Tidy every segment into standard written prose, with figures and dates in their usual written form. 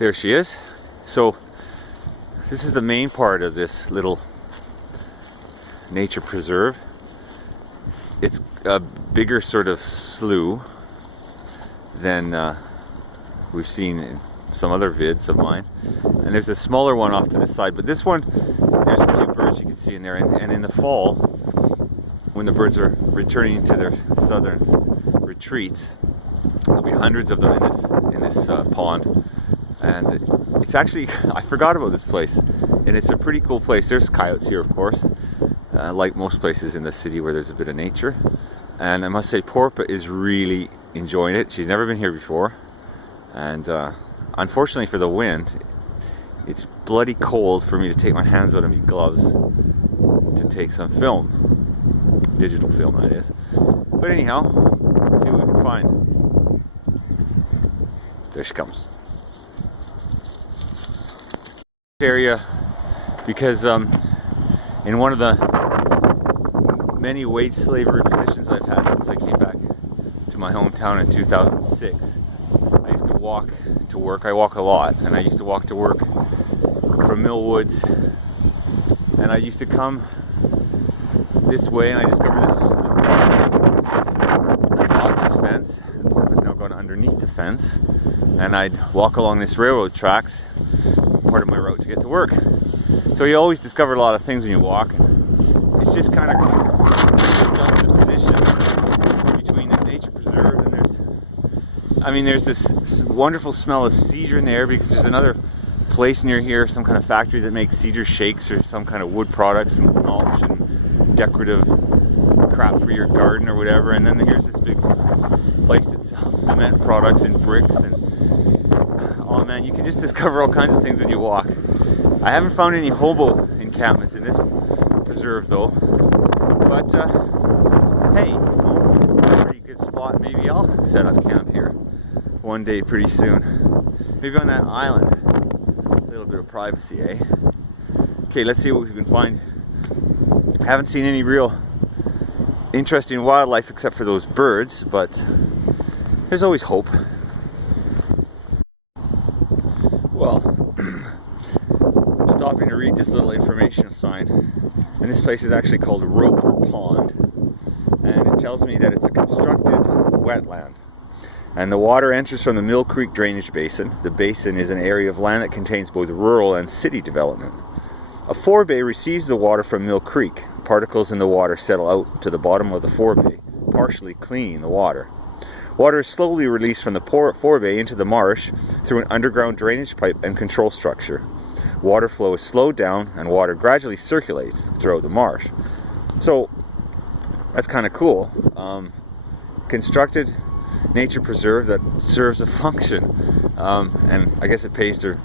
There she is. So this is the main part of this little nature preserve. It's a bigger sort of slough than we've seen in some other vids of mine, and there's a smaller one off to the side, but this one, there's a few birds you can see in there, and in the fall when the birds are returning to their southern retreats, there'll be hundreds of them in this pond. And it's actually, I forgot about this place, and it's a pretty cool place. There's coyotes here, of course, like most places in the city where there's a bit of nature. And I must say, Porpa is really enjoying it. She's never been here before, and unfortunately for the wind, it's bloody cold for me to take my hands out of my gloves to take some film, digital film that is. But anyhow, let's see what we can find. There she comes. Area, because in one of the many wage slavery positions I've had since I came back to my hometown in 2006, I used to walk to work. I walk a lot, and I used to walk to work from Mill Woods, and I used to come this way, and I discovered this office fence. I was now going underneath the fence, and I'd walk along this railroad tracks, part of my route to get to work. So you always discover a lot of things when you walk, and it's just kind of juxtaposition between this nature preserve, and there's this wonderful smell of cedar in the air, because there's another place near here, some kind of factory that makes cedar shakes or some kind of wood products and mulch and decorative crap for your garden or whatever. And then here's this big place that sells cement products and bricks, and oh man, you can just discover all kinds of things when you walk. I haven't found any hobo encampments in this preserve though, but hey, this is a pretty good spot. Maybe I'll set up camp here one day pretty soon. Maybe on that island. A little bit of privacy, eh? Okay, let's see what we can find. I haven't seen any real interesting wildlife except for those birds, but there's always hope. Well, I'm stopping to read this little information sign, and this place is actually called Roper Pond, and it tells me that it's a constructed wetland, and the water enters from the Mill Creek drainage basin. The basin is an area of land that contains both rural and city development. A forebay receives the water from Mill Creek. Particles in the water settle out to the bottom of the forebay, partially cleaning the water. Water is slowly released from the forebay into the marsh through an underground drainage pipe and control structure. Water flow is slowed down, and water gradually circulates throughout the marsh. So that's kind of cool. Constructed nature preserve that serves a function, and I guess it pays to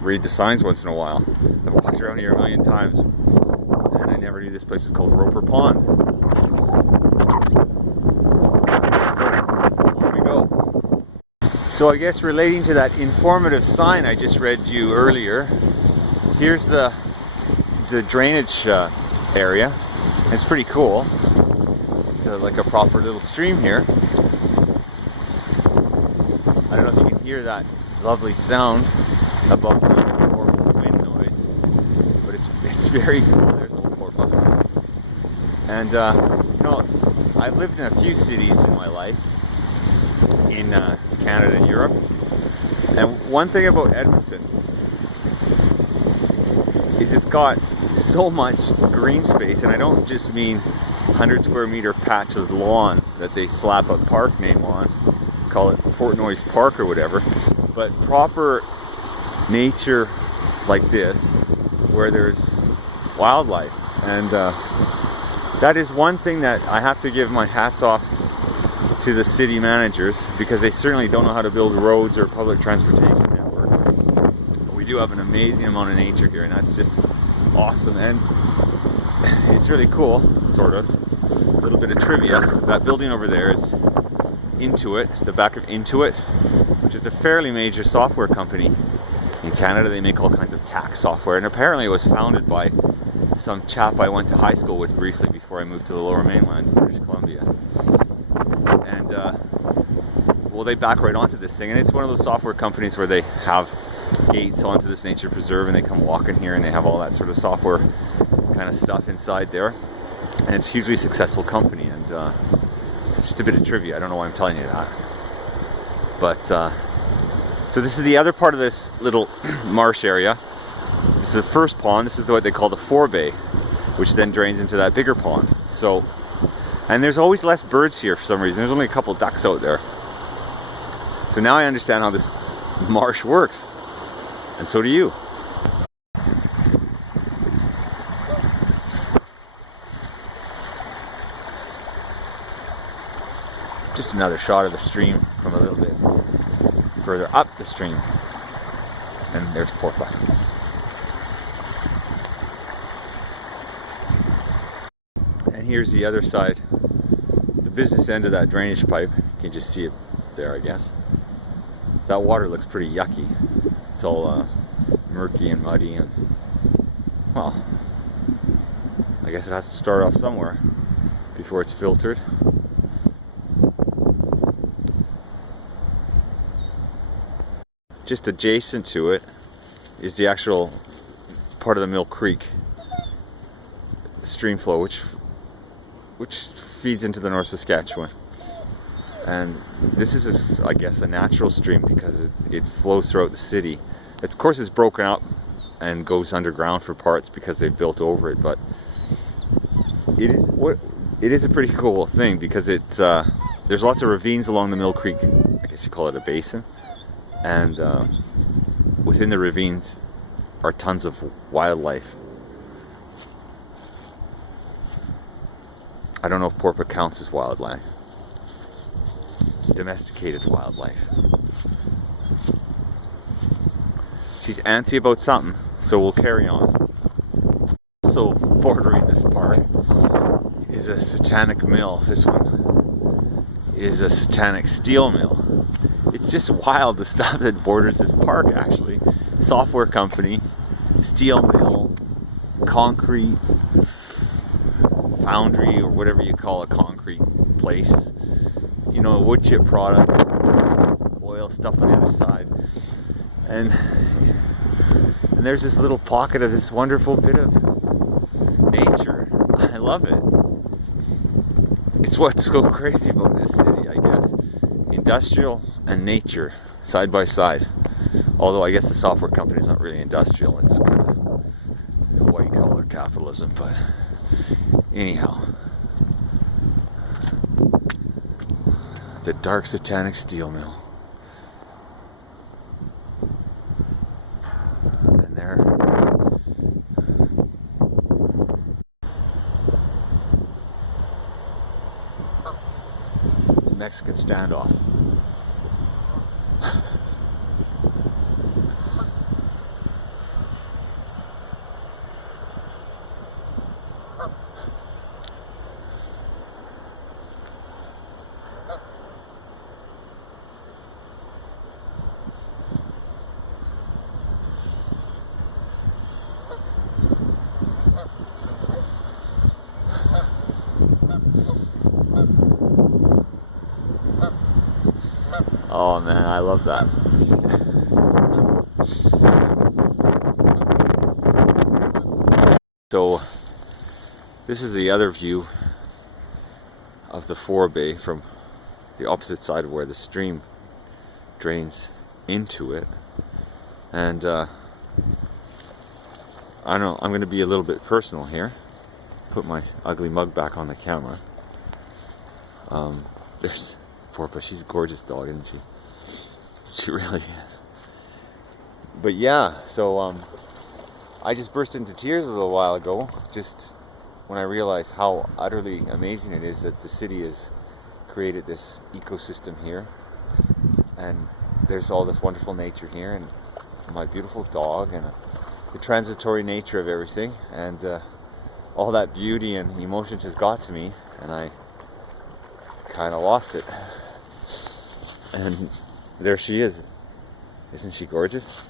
read the signs once in a while. I've walked around here a million times, and I never knew this place was called Roper Pond. So I guess relating to that informative sign I just read to you earlier, here's the drainage area. It's pretty cool. It's like a proper little stream here. I don't know if you can hear that lovely sound above the horrible wind noise, but it's very cool. There's the old Porpa. And I've lived in a few cities in my life, in Canada and Europe, and one thing about Edmonton is it's got so much green space, and I don't just mean 100 square meter patch of lawn that they slap a park name on, call it Portnoy's Park or whatever, but proper nature like this where there's wildlife. And that is one thing that I have to give my hats off to the city managers, because they certainly don't know how to build roads or public transportation network. We do have an amazing amount of nature here, and that's just awesome. And it's really cool, sort of. A little bit of trivia. That building over there is Intuit, the back of Intuit, which is a fairly major software company in Canada. They make all kinds of tax software, and apparently it was founded by some chap I went to high school with briefly before I moved to the Lower Mainland, British Columbia. And well, they back right onto this thing, and it's one of those software companies where they have gates onto this nature preserve, and they come walking here, and they have all that sort of software kind of stuff inside there, and it's a hugely successful company. And it's just a bit of trivia. I don't know why I'm telling you that, but so this is the other part of this little marsh area. This is the first pond. This is what they call the forebay, which then drains into that bigger pond. So, and there's always less birds here for some reason. There's only a couple ducks out there. So now I understand how this marsh works, and so do you. Just another shot of the stream from a little bit further up the stream, and there's Porpa. And here's the other side, the business end of that drainage pipe. You can just see it there, I guess. That water looks pretty yucky. It's all murky and muddy, and well, I guess it has to start off somewhere before it's filtered. Just adjacent to it is the actual part of the Mill Creek stream flow, which feeds into the North Saskatchewan. And this is, I guess, a natural stream because it flows throughout the city. Of course, it's broken up and goes underground for parts because they've built over it, but it is a pretty cool thing because there's lots of ravines along the Mill Creek. I guess you call it a basin. And within the ravines are tons of wildlife. I don't know if Porpa counts as wildlife. Domesticated wildlife. She's antsy about something, so we'll carry on. Also bordering this park is a satanic mill. This one is a satanic steel mill. It's just wild, the stuff that borders this park, actually. Software company, steel mill, concrete foundry, or whatever you call a concrete place. You know, wood chip product, oil stuff on the other side. And there's this little pocket of this wonderful bit of nature. I love it. It's what's so crazy about this city, I guess. Industrial and nature side by side. Although I guess the software company is not really industrial, it's kind of white collar capitalism, but anyhow. The dark satanic steel mill. And there. It's a Mexican standoff. Oh man, I love that. So this is the other view of the forebay from the opposite side of where the stream drains into it. And I don't know, I'm going to be a little bit personal here. Put my ugly mug back on the camera. There's Porpa. She's a gorgeous dog, isn't she? She really is. But yeah, so I just burst into tears a little while ago, just when I realized how utterly amazing it is that the city has created this ecosystem here, and there's all this wonderful nature here, and my beautiful dog, and the transitory nature of everything, and all that beauty and emotion just got to me, and I kind of lost it. And there she is. Isn't she gorgeous?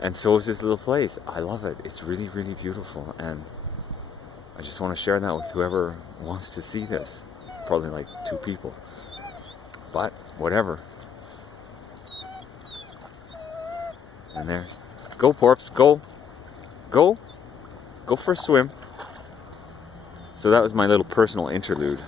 And so is this little place. I love it. It's really, really beautiful, and I just want to share that with whoever wants to see this. probably like 2 people. But whatever. And there. Go, Porps. Go. Go. Go for a swim. So that was my little personal interlude.